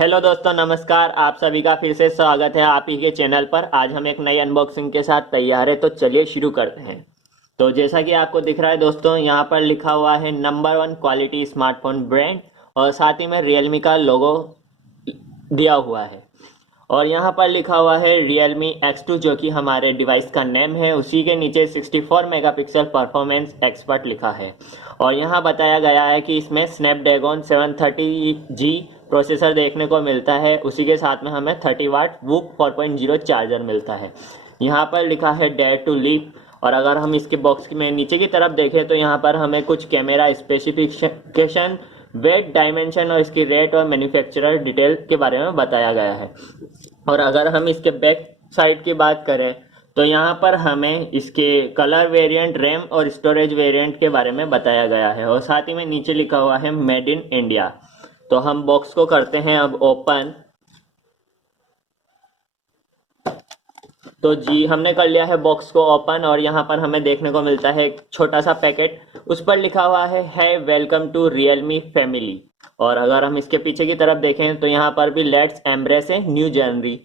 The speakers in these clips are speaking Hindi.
हेलो दोस्तों, नमस्कार। आप सभी का फिर से स्वागत है आप ही के चैनल पर। आज हम एक नई अनबॉक्सिंग के साथ तैयार है, तो चलिए शुरू करते हैं। तो जैसा कि आपको दिख रहा है दोस्तों, यहाँ पर लिखा हुआ है नंबर 1 क्वालिटी स्मार्टफोन ब्रांड और साथ ही में रियलमी का लोगो दिया हुआ है। और यहाँ पर लिखा हुआ है Realme X2 जो कि हमारे डिवाइस का नेम है। उसी के नीचे 64 मेगापिक्सल परफॉर्मेंस एक्सपर्ट लिखा है। और यहाँ बताया गया है कि इसमें स्नैपड्रैगन 730G प्रोसेसर देखने को मिलता है। उसी के साथ में हमें 30 वाट वूक 4.0 चार्जर मिलता है। यहाँ पर लिखा है डेयर टू लीप। और अगर हम इसके बॉक्स में नीचे की तरफ देखें तो यहाँ पर हमें कुछ कैमरा स्पेसिफिकेशन, वेट, डायमेंशन और इसकी रेट और मैन्युफैक्चरर डिटेल के बारे में बताया गया है। और अगर हम इसके बैक साइड की बात करें तो यहाँ पर हमें इसके कलर वेरिएंट, रैम और स्टोरेज वेरिएंट के बारे में बताया गया है। और साथ ही में नीचे लिखा हुआ है मेड इन इंडिया। तो हम बॉक्स को करते हैं अब ओपन। तो जी, हमने कर लिया है बॉक्स को ओपन और यहाँ पर हमें देखने को मिलता है एक छोटा सा पैकेट। उस पर लिखा हुआ है वेलकम टू रियलमी फैमिली। और अगर हम इसके पीछे की तरफ देखें तो यहाँ पर भी let's embrace a new journey.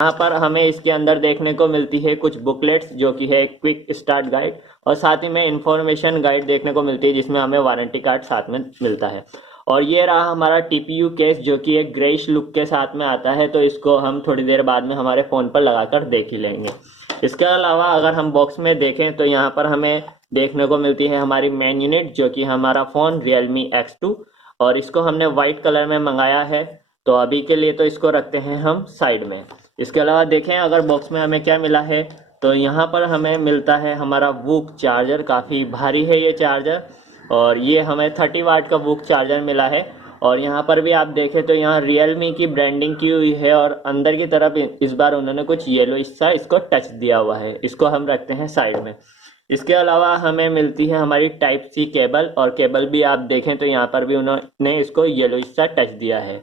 यहाँ पर हमें इसके अंदर देखने को मिलती है कुछ बुकलेट्स जो कि है क्विक स्टार्ट गाइड, और साथ ही में इंफॉर्मेशन गाइड देखने को मिलती है जिसमें हमें वारंटी कार्ड साथ में मिलता है। और ये रहा हमारा टीपीयू केस जो कि एक ग्रेइश लुक के साथ में आता है। तो इसको हम थोड़ी देर बाद में हमारे फ़ोन पर लगाकर देख ही लेंगे। इसके अलावा अगर हम बॉक्स में देखें तो यहाँ पर हमें देखने को मिलती है हमारी मेन यूनिट जो कि हमारा फ़ोन Realme X2। और इसको हमने वाइट कलर में मंगाया है। तो अभी के लिए तो इसको रखते हैं हम साइड में। इसके अलावा देखें अगर बॉक्स में हमें क्या मिला है तो यहाँ पर हमें मिलता है हमारा वूक चार्जर। काफ़ी भारी है ये चार्जर और ये हमें 30 वाट का वूक चार्जर मिला है। और यहाँ पर भी आप देखें तो यहाँ रियलमी की ब्रांडिंग की हुई है और अंदर की तरफ इस बार उन्होंने कुछ येलो सा इसको टच दिया हुआ है। इसको हम रखते हैं साइड में। इसके अलावा हमें मिलती है हमारी टाइप सी केबल, और केबल भी आप देखें तो यहाँ पर भी उन्होंने इसको येलो सा टच दिया है।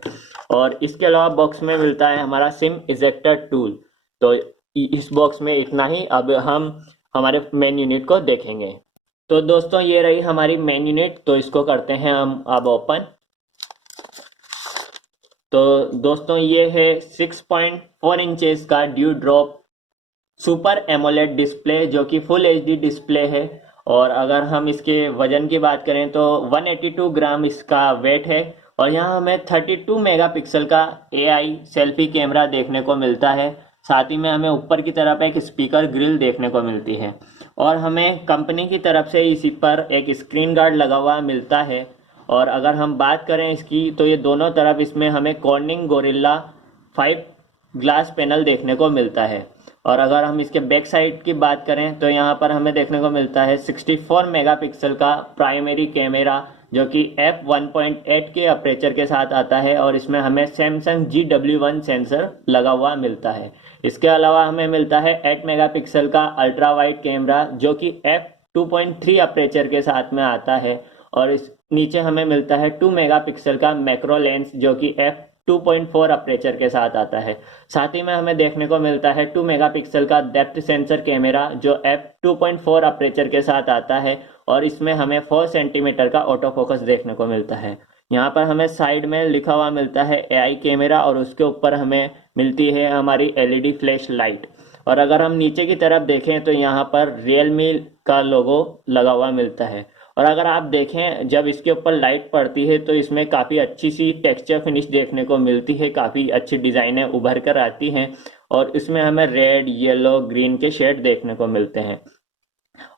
और इसके अलावा बॉक्स में मिलता है हमारा सिम इजेक्टर टूल। तो इस बॉक्स में इतना ही। अब हम हमारे मेन यूनिट को देखेंगे। तो दोस्तों ये रही हमारी मेन यूनिट। तो इसको करते हैं हम अब ओपन। तो दोस्तों ये है 6.4 इंचेस का dew drop super AMOLED display जो कि फुल एचडी डिस्प्ले है। और अगर हम इसके वजन की बात करें तो 182 ग्राम इसका वेट है। और यहाँ हमें 32 मेगापिक्सल का एआई सेल्फी कैमरा देखने को मिलता है। साथ ही में हमें ऊपर की तरफ एक स्पीकर ग्रिल देखने को मिलती है। और हमें कंपनी की तरफ से इसी पर एक स्क्रीन गार्ड लगा हुआ मिलता है। और अगर हम बात करें इसकी तो ये दोनों तरफ इसमें हमें कॉर्निंग गोरिल्ला 5 ग्लास पैनल देखने को मिलता है। और अगर हम इसके बैक साइड की बात करें तो यहाँ पर हमें देखने को मिलता है 64 मेगापिक्सल का प्राइमरी कैमरा जो कि f1.8 के अपर्चर के साथ आता है। और इसमें हमें सैमसंग GW1 सेंसर लगा हुआ मिलता है। इसके अलावा हमें मिलता है 8 मेगापिक्सल का अल्ट्रा वाइड कैमरा जो कि f2.3 अपर्चर के साथ में आता है। और इस नीचे हमें मिलता है 2 मेगापिक्सल का मैक्रो लेंस जो कि f2.4 अपर्चर के साथ आता है। साथ ही में हमें देखने को मिलता है 2 मेगापिक्सल का डेप्थ सेंसर कैमरा जो f2.4 अपर्चर के साथ आता है। और इसमें हमें 4 सेंटीमीटर का ऑटो फोकस देखने को मिलता है। यहाँ पर हमें साइड में लिखा हुआ मिलता है एआई कैमरा और उसके ऊपर हमें मिलती है हमारी एलईडी फ्लैश लाइट। और अगर हम नीचे की तरफ देखें तो यहाँ पर रियलमी का लोगो लगा हुआ मिलता है। और अगर आप देखें जब इसके ऊपर लाइट पड़ती है तो इसमें काफ़ी अच्छी सी टेक्सचर फिनिश देखने को मिलती है। काफ़ी अच्छी डिज़ाइनें उभर कर आती हैं और इसमें हमें रेड, येलो, ग्रीन के शेड देखने को मिलते हैं।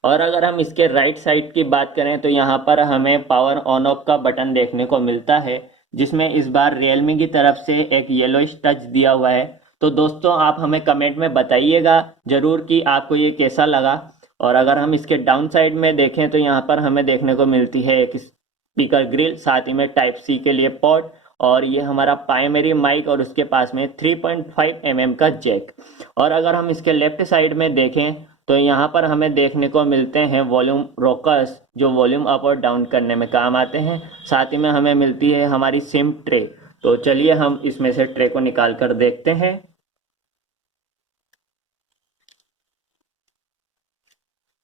और अगर हम इसके राइट साइड की बात करें तो यहाँ पर हमें पावर ऑन ऑफ का बटन देखने को मिलता है जिसमें इस बार रियलमी की तरफ से एक येलो टच दिया हुआ है। तो दोस्तों आप हमें कमेंट में बताइएगा ज़रूर कि आपको ये कैसा लगा। और अगर हम इसके डाउन साइड में देखें तो यहाँ पर हमें देखने को मिलती है एक स्पीकर ग्रिल, साथ ही में टाइप सी के लिए पोर्ट, और ये हमारा प्राइमरी माइक और उसके पास में 3.5 mm का जैक। और अगर हम इसके लेफ्ट साइड में देखें तो यहाँ पर हमें देखने को मिलते हैं वॉल्यूम रोकर्स जो वॉल्यूम अप और डाउन करने में काम आते हैं। साथ ही में हमें मिलती है हमारी सिम ट्रे। तो चलिए हम इसमें से ट्रे को निकाल कर देखते हैं।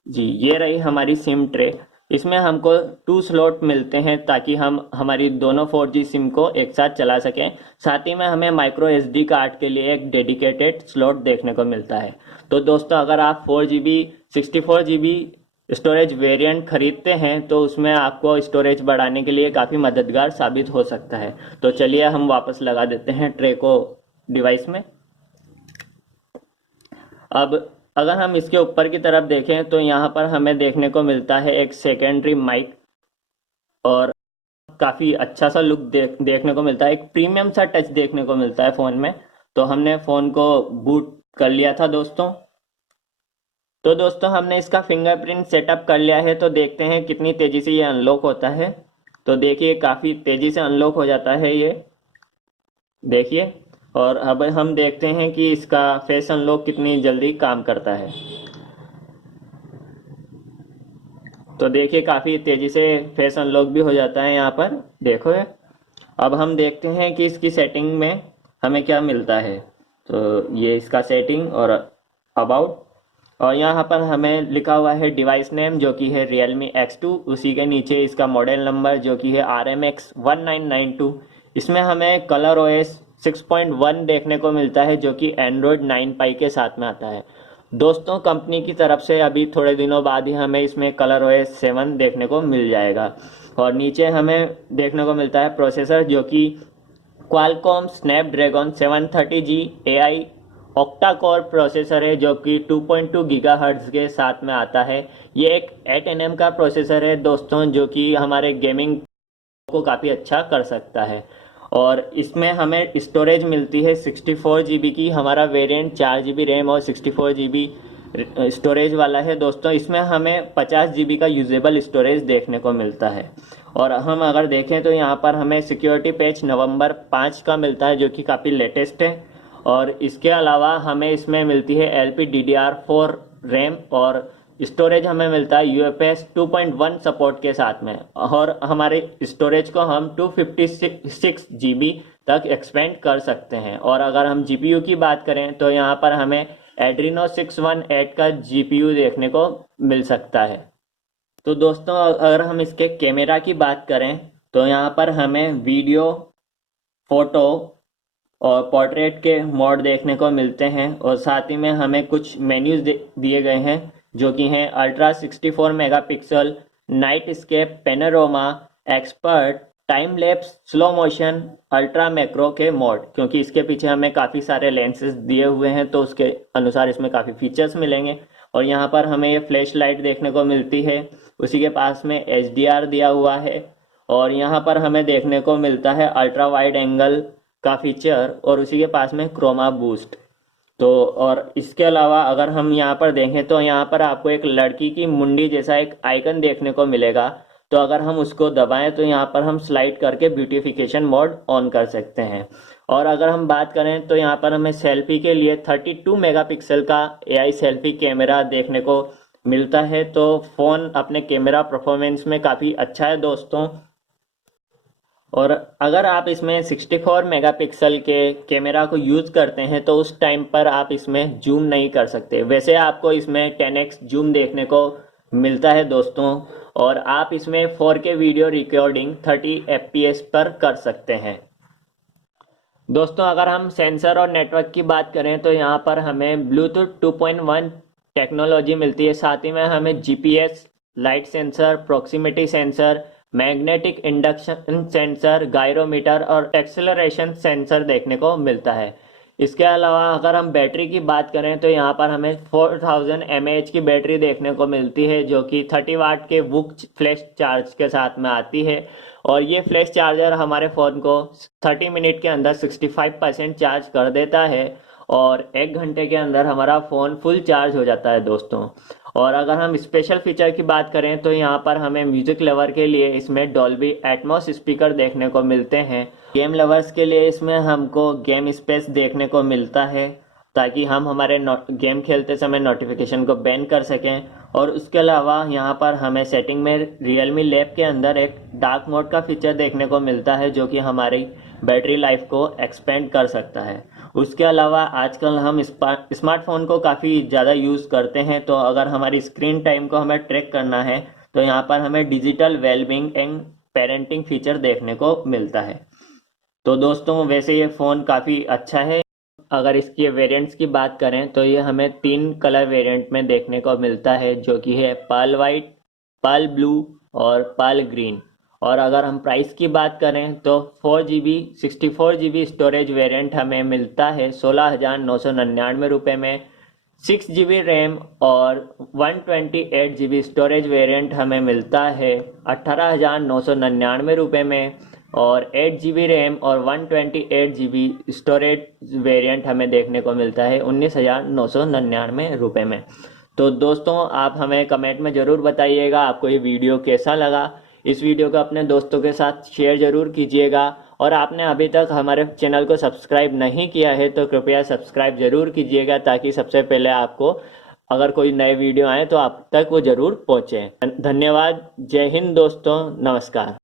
जी, ये रही हमारी सिम ट्रे। इसमें हमको 2 स्लॉट मिलते हैं ताकि हम हमारी दोनों 4G सिम को एक साथ चला सकें। साथ ही में हमें माइक्रो SD कार्ड के लिए एक डेडिकेटेड स्लॉट देखने को मिलता है। तो दोस्तों अगर आप 4GB 64GB स्टोरेज वेरिएंट खरीदते हैं तो उसमें आपको स्टोरेज बढ़ाने के लिए काफ़ी मददगार साबित हो सकता है। तो चलिए हम वापस लगा देते हैं ट्रे को डिवाइस में। अब अगर हम इसके ऊपर की तरफ देखें तो यहाँ पर हमें देखने को मिलता है एक सेकेंडरी माइक और काफ़ी अच्छा सा लुक देखने को मिलता है। एक प्रीमियम सा टच देखने को मिलता है फ़ोन में। तो हमने फ़ोन को बूट कर लिया था दोस्तों। तो दोस्तों हमने इसका फिंगरप्रिंट सेटअप कर लिया है। तो देखते हैं कितनी तेज़ी से ये अनलॉक होता है। तो देखिए काफ़ी तेज़ी से अनलॉक हो जाता है ये, देखिए। और अब हम देखते हैं कि इसका फेस अनलॉक कितनी जल्दी काम करता है। तो देखिए काफ़ी तेज़ी से फेस अनलॉक भी हो जाता है यहाँ पर, देखो है। अब हम देखते हैं कि इसकी सेटिंग में हमें क्या मिलता है। तो ये इसका सेटिंग और अबाउट, और यहाँ पर हमें लिखा हुआ है डिवाइस नेम जो कि है Realme X2। उसी के नीचे इसका मॉडल नंबर जो कि है RMX 1992। इसमें हमें कलर OS 6.1 देखने को मिलता है जो कि Android 9 Pie के साथ में आता है। दोस्तों कंपनी की तरफ से अभी थोड़े दिनों बाद ही हमें इसमें कलर OS 7 देखने को मिल जाएगा। और नीचे हमें देखने को मिलता है प्रोसेसर जो कि Qualcomm Snapdragon 730G AI octa core processor है जो कि 2.2 गीगाहर्ट्ज़ के साथ में आता है। ये एक 8nm का प्रोसेसर है दोस्तों जो कि हमारे गेमिंग को काफ़ी अच्छा कर सकता है। और इसमें हमें स्टोरेज मिलती है 64GB की। हमारा वेरिएंट 4GB रैम और 64GB स्टोरेज वाला है दोस्तों। इसमें हमें 50GB का यूजेबल स्टोरेज देखने को मिलता है। और हम अगर देखें तो यहाँ पर हमें सिक्योरिटी पैच नवंबर 5 का मिलता है जो कि काफ़ी लेटेस्ट है। और इसके अलावा हमें इसमें मिलती है LPDDR4 रैम और स्टोरेज हमें मिलता है UFS 2.1 सपोर्ट के साथ में। और हमारे स्टोरेज को हम 256GB तक एक्सपेंड कर सकते हैं। और अगर हम GPU की बात करें तो यहाँ पर हमें Adreno 618 का GPU देखने को मिल सकता है। तो दोस्तों अगर हम इसके कैमरा की बात करें तो यहाँ पर हमें वीडियो, फोटो और पोर्ट्रेट के मोड देखने को मिलते हैं। और साथ ही में हमें कुछ मेन्यूज दिए गए हैं जो कि हैं ultra 64 megapixel, nightscape, panorama, expert, time lapse, slow motion, ultra macro के मोड। क्योंकि इसके पीछे हमें काफ़ी सारे लेंसेज दिए हुए हैं तो उसके अनुसार इसमें काफ़ी फीचर्स मिलेंगे। और यहाँ पर हमें ये फ्लैश लाइट देखने को मिलती है, उसी के पास में HDR दिया हुआ है। और यहाँ पर हमें देखने को मिलता है अल्ट्रा वाइड एंगल का फीचर और उसी के पास में क्रोमा बूस्ट। तो और इसके अलावा अगर हम यहाँ पर देखें तो यहाँ पर आपको एक लड़की की मुंडी जैसा एक आइकन देखने को मिलेगा। तो अगर हम उसको दबाएं तो यहाँ पर हम स्लाइड करके ब्यूटिफिकेशन मोड ऑन कर सकते हैं। और अगर हम बात करें तो यहाँ पर हमें सेल्फी के लिए 32 मेगापिक्सल का AI सेल्फी कैमरा देखने को मिलता है। तो फ़ोन अपने कैमरा परफॉर्मेंस में काफ़ी अच्छा है दोस्तों। और अगर आप इसमें 64 मेगापिक्सल के कैमरा को यूज़ करते हैं तो उस टाइम पर आप इसमें जूम नहीं कर सकते। वैसे आपको इसमें 10x जूम देखने को मिलता है दोस्तों। और आप इसमें 4K वीडियो रिकॉर्डिंग 30 FPS पर कर सकते हैं। दोस्तों अगर हम सेंसर और नेटवर्क की बात करें तो यहाँ पर हमें ब्लूटूथ 2.1 टेक्नोलॉजी मिलती है। साथ ही में हमें GPS, light sensor, proximity sensor, magnetic induction sensor, gyrometer और एक्सेलरेशन सेंसर देखने को मिलता है। इसके अलावा अगर हम बैटरी की बात करें तो यहाँ पर हमें 4000 mAh की बैटरी देखने को मिलती है जो कि 30 वाट के वुक फ्लैश चार्ज के साथ में आती है। और ये फ्लैश चार्जर हमारे फ़ोन को 30 मिनट के अंदर 65% चार्ज कर देता है और 1 घंटे के अंदर हमारा फ़ोन फुल चार्ज हो जाता है दोस्तों। और अगर हम स्पेशल फीचर की बात करें तो यहाँ पर हमें म्यूज़िक लवर के लिए इसमें डॉल्बी एटमॉस स्पीकर देखने को मिलते हैं। गेम लवर्स के लिए इसमें हमको गेम स्पेस देखने को मिलता है ताकि हम हमारे गेम खेलते समय नोटिफिकेशन को बैन कर सकें। और उसके अलावा यहाँ पर हमें सेटिंग में Realme लैब के अंदर एक डार्क मोड का फीचर देखने को मिलता है जो कि हमारी बैटरी लाइफ को एक्सपेंड कर सकता है। उसके अलावा आजकल हम स्मार्टफोन को काफ़ी ज़्यादा यूज़ करते हैं। तो अगर हमारी स्क्रीन टाइम को हमें ट्रैक करना है तो यहाँ पर हमें digital wellbeing and parenting feature देखने को मिलता है। तो दोस्तों वैसे ये फ़ोन काफ़ी अच्छा है। अगर इसके वेरिएंट्स की बात करें तो ये हमें 3 कलर वेरिएंट में देखने को मिलता है, जो कि है पर्ल वाइट, पर्ल ब्लू और पर्ल ग्रीन। और अगर हम प्राइस की बात करें तो 4GB 64GB स्टोरेज वेरिएंट हमें मिलता है 16,999 रुपये में। 6GB रैम और 128GB स्टोरेज वेरिएंट हमें मिलता है 18,999 रुपये में। और 8GB रैम और 128GB स्टोरेज वेरिएंट हमें देखने को मिलता है 19,999 रुपये में। तो दोस्तों आप हमें कमेंट में ज़रूर बताइएगा आपको ये वीडियो कैसा लगा। इस वीडियो को अपने दोस्तों के साथ शेयर ज़रूर कीजिएगा, और आपने अभी तक हमारे चैनल को सब्सक्राइब नहीं किया है तो कृपया सब्सक्राइब ज़रूर कीजिएगा, ताकि सबसे पहले आपको अगर कोई नए वीडियो आए तो आप तक वो ज़रूर पहुँचे। धन्यवाद। जय हिंद दोस्तों, नमस्कार।